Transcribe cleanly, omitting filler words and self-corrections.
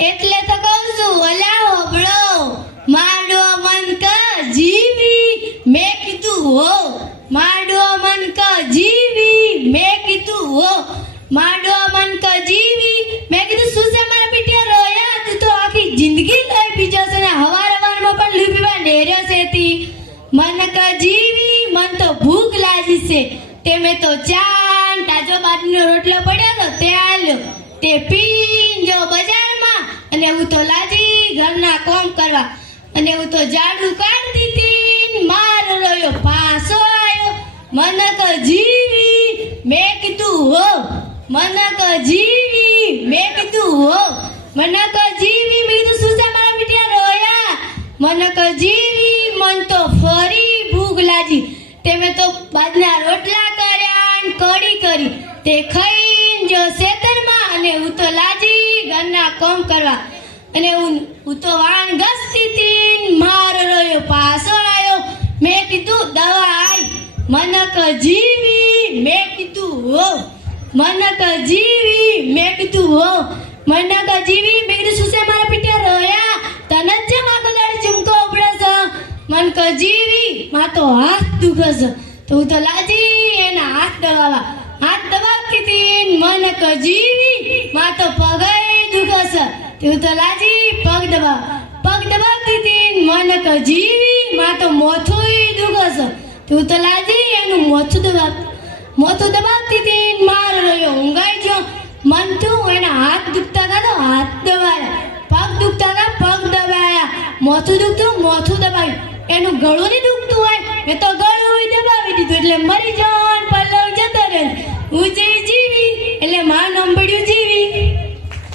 એટલે તો કહું છું ઓલા હોબળો માંડવો મન ક જીવી મેં કીધું હો માંડવો મન ક જીવી મેં કીધું હો માંડવો મન ક જીવી મેં કીધું શું છે મારા પીઠિયા રોયા તું તો આખી જિંદગી લઈ બીજો છે ને હવાર હવારમાં પણ લીપીવા નેર્યો છે તી મન ક જીવી મન તો ભૂખ લાગી છે તે મેં તો ચાન તાજો બાજરીનો રોટલો પડ્યો તો તે આલ્યો તે પીન જો બજારમાં અને હું તો લાજી ઘરના કામ કરવા અને હું તો જાડું કાઢતી હતી મારો રોયો પાછો આવ્યો મન ક જીવી મેં કીધું હો મન ક જીવી મેં કીધું હો મન ક જીવી મેં કીધું શું છે મારા પીઠિયા રોયા મન ક જીવી મન તો ફરી ભૂખ લાગી તે મેં તો બાજના રોટલા કર્યા ને કઢી કરી તે ખાઈને જો ખેતરમાં અને હું તો લાજી ઘરના કામ કરવા અને હું તો વાણ ઘસતી હતી મારો રોયો પાછો આવ્યો મેં કીધું દવા આઈ મન ક જીવી મેં કીધું હો મન ક જીવી મેં કીધું હો મન ક જીવી મેં કીધું શું છે મારા પીઠિયા રોયા તને જ જેમ આગળ ચૂમકો ઉપડે છે મન ક જીવી માં તો હાથ દુખે છે તો હું તો લાજી એના હાથ દબાવતી હતી મન ક જીવી માં તો પગ દુખે છે તો હું તો લાજી પગ દબાવતી હતી મન ક જીવી માં તો મોથું દુખે છે તો હું તો લાજી એનું મોથું દબાવતી હતી મારો રહ્યો ઊંઘાઈ ગયો મન તું એના હાથ દુખતા હતા તો હાથ દબાયા પગ દુખતા હતા પગ દબાયા મોથું દુખતું મોથું દબાયું એનું ગળું નહીં